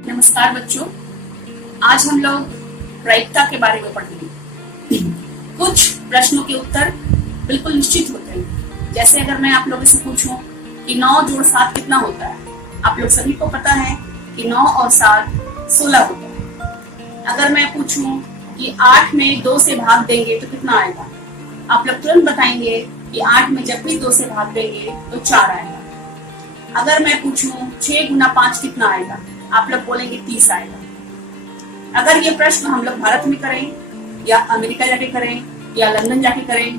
नमस्कार बच्चों, आज हम लोग प्रायिकता के बारे में पढ़ेंगे। कुछ प्रश्नों के उत्तर बिल्कुल निश्चित होते हैं। जैसे अगर मैं आप लोगों से पूछूं कि 9 जोड़ 7 कितना होता है, आप लोग सभी को पता है कि 9 और 7 16 होता है। अगर मैं पूछूं कि 8 में 2 से भाग देंगे तो कितना आएगा, आप लोग तुरंत बताएंगे कि 8 में जब भी 2 से भाग देंगे तो 4 आएगा। अगर मैं पूछूं 6 गुना 5 कितना आएगा, आप लोग बोलेंगे 30 आएगा। अगर ये प्रश्न हम लोग भारत में करें या अमेरिका जाके करें या लंदन जाके करें,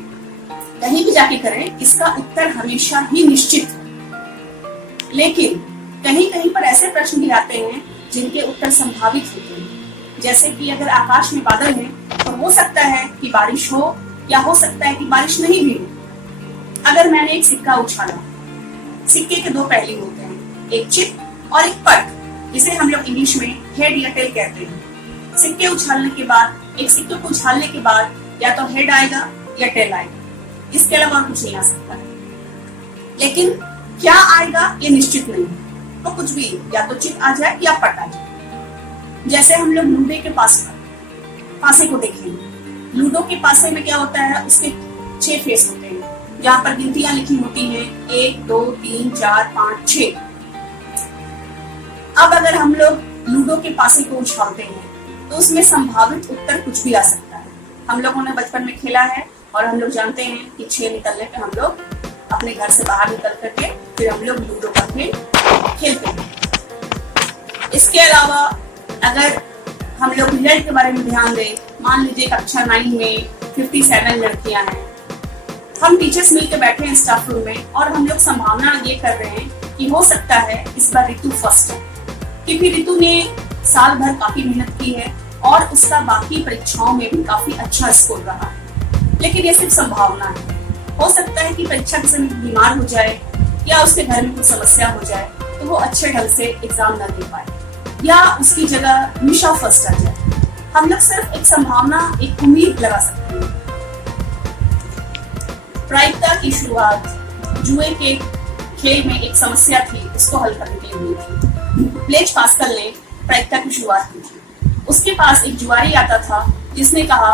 कहीं भी जाके करें, इसका उत्तर हमेशा ही निश्चित है। लेकिन कहीं कहीं पर ऐसे प्रश्न भी आते हैं जिनके उत्तर संभावित होते हैं। जैसे कि अगर आकाश में बादल है तो हो सकता है कि बारिश हो या हो सकता है कि बारिश नहीं भी हो। अगर मैंने एक सिक्का उछाला, सिक्के के 2 पहलू होते हैं, एक चिप और एक पट, जिसे हम लोग इंग्लिश में हेड या टेल कहते हैं। सिक्के उछालने के बाद, एक सिक्के को उछालने के बाद या तो हेड आएगा या टेल आएगा, इसके अलावा और कुछ नहीं आ सकता है। लेकिन क्या आएगा ये निश्चित नहीं, तो कुछ भी, या तो चिप आ जाए या पट आ जाए। जैसे हम लोग लूडो के पासे को देखेंगे। लूडो के पासे में क्या होता है, उसके 6 फेस होते हैं, जहाँ पर गिनतियां लिखी होती हैं 1 2 3 4 5 6। अब अगर हम लोग लूडो के पासे को उछालते हैं तो उसमें संभावित उत्तर कुछ भी आ सकता है। हम लोगों ने बचपन में खेला है और हम लोग जानते हैं कि 6 निकलने पे हम लोग अपने घर से बाहर निकल करके फिर हम लोग लूडो का खेल खेलते हैं। इसके अलावा अगर हम लोग रिजल्ट के बारे में ध्यान दें, मान लीजिए कक्षा 9 में 57 लड़कियां हैं, हम टीचर्स मिलकर बैठे हैं स्टाफ रूम में और हम लोग संभावना ये कर रहे हैं कि हो सकता है इस बार ऋतु फर्स्ट है, क्योंकि ऋतु ने साल भर काफी मेहनत की है और उसका बाकी परीक्षाओं में भी काफी अच्छा स्कोर रहा है। लेकिन ये सिर्फ संभावना है। हो सकता है कि परीक्षा के समय बीमार हो जाए या उसके घर में कुछ समस्या हो जाए तो वो अच्छे ढंग से एग्जाम न दे पाए, या उसकी जगह निशा फर्स्ट आ जाए। हम लोग सिर्फ एक संभावना, एक उम्मीद लगा सकते हैं। प्रायिकता की शुरुआत जुए के खेल में एक समस्या थी, उसको हल करने के लिए हुई थी। ब्लेज पास्कल ने प्रायिकता की शुरुआत की थी। उसके पास एक जुआरी आता था जिसने कहा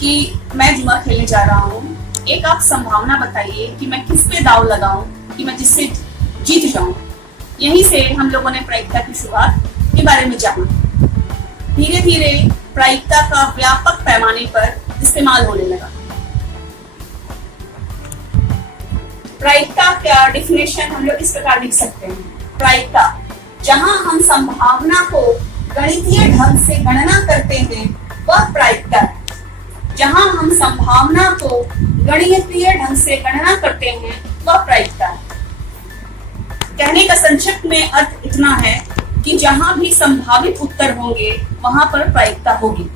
कि मैं जुआ खेलने जा रहा हूँ, एक आप संभावना बताइए कि मैं किस पे दाव लगाऊं कि मैं जिससे जीत जाऊं। यहीं से हम लोगों ने प्रायिकता की शुरुआत के बारे में जाना। धीरे धीरे प्रायिकता का व्यापक पैमाने पर इस्तेमाल होने लगा। प्रायिकता का डेफिनेशन हम लोग इस प्रकार लिख सकते हैं। प्रायिकता, जहां हम संभावना को गणितीय ढंग से गणना करते हैं वह प्रायिकता है। जहां हम संभावना को गणितीय ढंग से गणना करते हैं वह प्रायिकता है। कहने का संक्षिप्त में अर्थ इतना है कि जहां भी संभावित उत्तर होंगे वहां पर प्रायिकता होगी।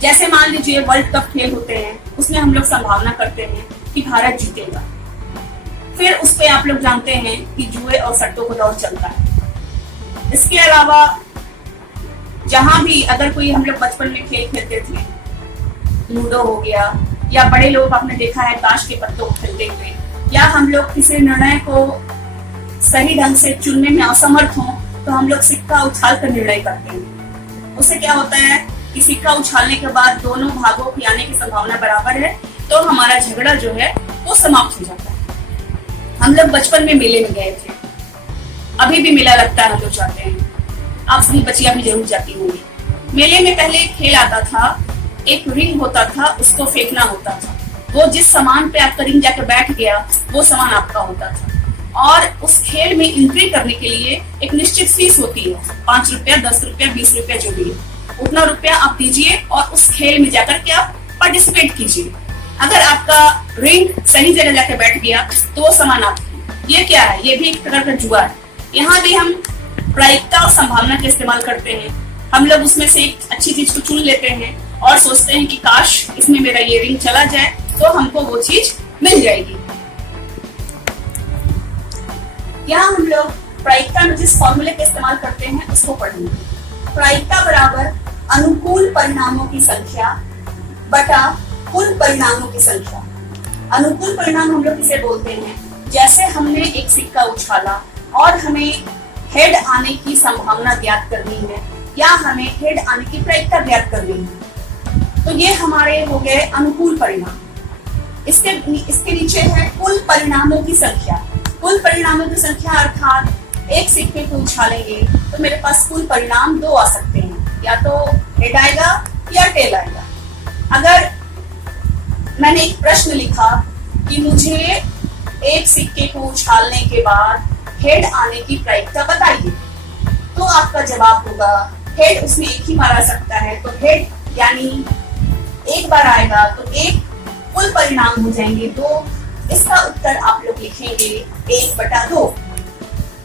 जैसे मान लीजिए वर्ल्ड कप खेल होते हैं, उसमें हम लोग संभावना करते हैं कि भारत जीतेगा। फिर उस पे आप लोग जानते हैं कि जुए और सट्टों का दौर चलता है। इसके अलावा जहां भी अगर कोई, हम लोग बचपन में खेल खेलते थे, लूडो हो गया, या बड़े लोग आपने देखा है ताश के पत्तों को खेलते हुए, या हम लोग किसी निर्णय को सही ढंग से चुनने में असमर्थ हो तो हम लोग सिक्का उछाल कर निर्णय करते हैं। उससे क्या होता है कि सिक्का उछालने के बाद दोनों भागों की आने की संभावना बराबर है, तो हमारा झगड़ा जो है वो समाप्त हो जाता है। हम लोग बचपन में मेले में गए थे, अभी भी मेला लगता है, हम लोग जाते हैं, आप सभी बच्चियां भी जरूर जाती होंगी। मेले में पहले एक खेल आता था, एक रिंग होता था, उसको फेंकना होता था। वो जिस सामान पे आपका रिंग जाकर बैठ गया वो सामान आपका होता था। और उस खेल में एंट्री करने के लिए एक निश्चित फीस होती है, 5 रुपया, 10 रुपया, 20 रुपया, जो भी है उतना रुपया आप दीजिए और उस खेल में जाकर के आप पार्टिसिपेट कीजिए। अगर आपका रिंग सही जगह जाकर बैठ गया तो वो सामान आपकी। ये क्या है, ये भी एक प्रकार का जुआ है। यहाँ भी हम प्रायिकता और संभावना का इस्तेमाल करते हैं। हम लोग उसमें से एक अच्छी चीज को चुन लेते हैं और सोचते हैं कि काश इसमें मेरा ये रिंग चला जाए तो हमको वो चीज मिल जाएगी। यहाँ हम लोग प्रायिकता में जिस फॉर्मूले का इस्तेमाल करते हैं उसको पढ़ेंगे। प्रायिकता बराबर अनुकूल परिणामों की संख्या बटा कुल परिणामों की संख्या। अनुकूल परिणाम हम लोग किसे बोलते हैं, जैसे हमने एक सिक्का उछाला और हमें हेड आने की संभावना ज्ञात करनी है या हमें हेड आने की प्रायिकता ज्ञात करनी है। तो ये हमारे हो गए अनुकूल परिणाम। इसके नीचे है कुल परिणामों की संख्या। कुल परिणामों की संख्या अर्थात एक सिक्के को उछालेंगे तो मेरे पास कुल परिणाम 2 आ सकते हैं, या तो हेड आएगा या टेल आएगा। अगर मैंने एक प्रश्न लिखा कि मुझे एक सिक्के को उछालने के बाद हेड आने की प्रायिकता बताइए, तो आपका जवाब होगा हेड उसमें एक ही मारा सकता है, तो हेड यानी एक बार आएगा तो एक कुल परिणाम हो जाएंगे 2। इसका उत्तर आप लोग लिखेंगे 1/2।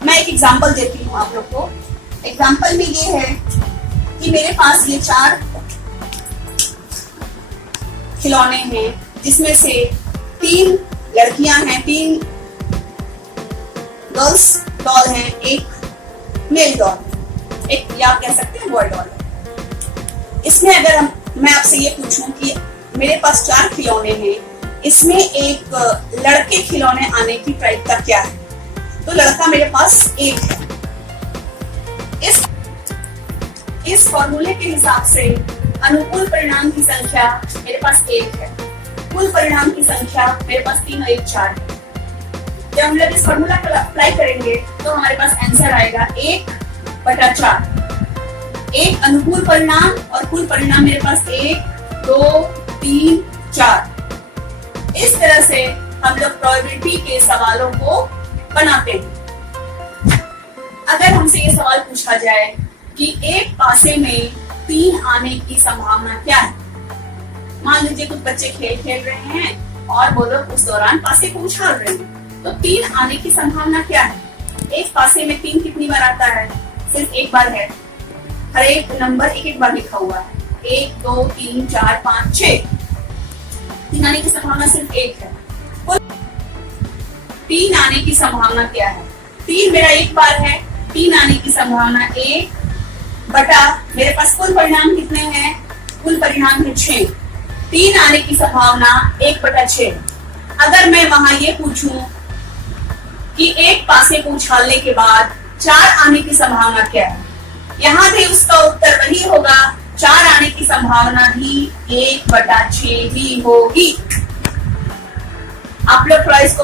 मैं एक एग्जांपल देती हूँ आप लोग को। एग्जांपल में ये है कि मेरे पास ये 4 खिलौने हैं, जिसमें से 3 लड़कियां हैं, 3 गर्ल्स डॉल हैं, एक मेल डॉल, एक या आप कह सकते हैं बॉय डॉल। इसमें अगर मैं आपसे ये पूछूं कि मेरे पास 4 खिलौने हैं, इसमें एक लड़के खिलौने आने की प्रायिकता क्या है, तो लड़का मेरे पास 1 है। इस फॉर्मूले के हिसाब से अनुकूल परिणाम की संख्या मेरे पास 1 है, कुल परिणाम की संख्या मेरे पास 3 और 1 4 है। जब हम लोग इस फॉर्मूला को अप्लाई करेंगे तो हमारे पास आंसर आएगा 1/4। एक अनुकूल परिणाम और कुल परिणाम मेरे पास 1 2 3 4। इस तरह से हम लोग प्रोबेबिलिटी के सवालों को बनाते हैं। अगर हमसे ये सवाल पूछा जाए कि एक पासे में 3 आने की संभावना क्या है, मान लीजिए कुछ बच्चे खेल खेल रहे हैं और वो लोग उस दौरान पासे को उछाल रहे हैं, तो 3 आने की संभावना क्या है। एक पासे में 3 कितनी बार आता है, सिर्फ एक बार है। हर एक नंबर एक एक बार लिखा हुआ है, 1 2 3 4 5 6। 3 आने की संभावना सिर्फ 1 है। 3 आने की संभावना क्या है, 3 मेरा एक बार है, 3 आने की संभावना 1 बटा मेरे पास कुल परिणाम कितने हैं, कुल परिणाम है 6। 3 आने की संभावना 1/6। अगर मैं वहां ये पूछूं कि एक पासे को उछालने के बाद 4 आने की संभावना क्या है, यहां भी उसका उत्तर वही होगा, 4 आने की संभावना भी 1/6 ही होगी। आप लोग थोड़ा इसको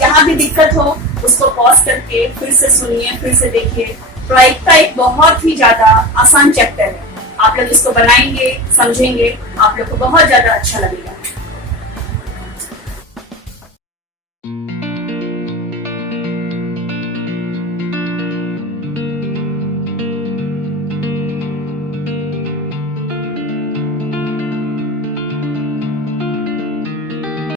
जहां भी दिक्कत हो उसको पॉज करके फिर से सुनिए, फिर से देखिए। प्रायिकता एक बहुत ही ज्यादा आसान चैप्टर है। आप लोग इसको बनाएंगे, समझेंगे, आप लोग को बहुत ज्यादा अच्छा लगेगा।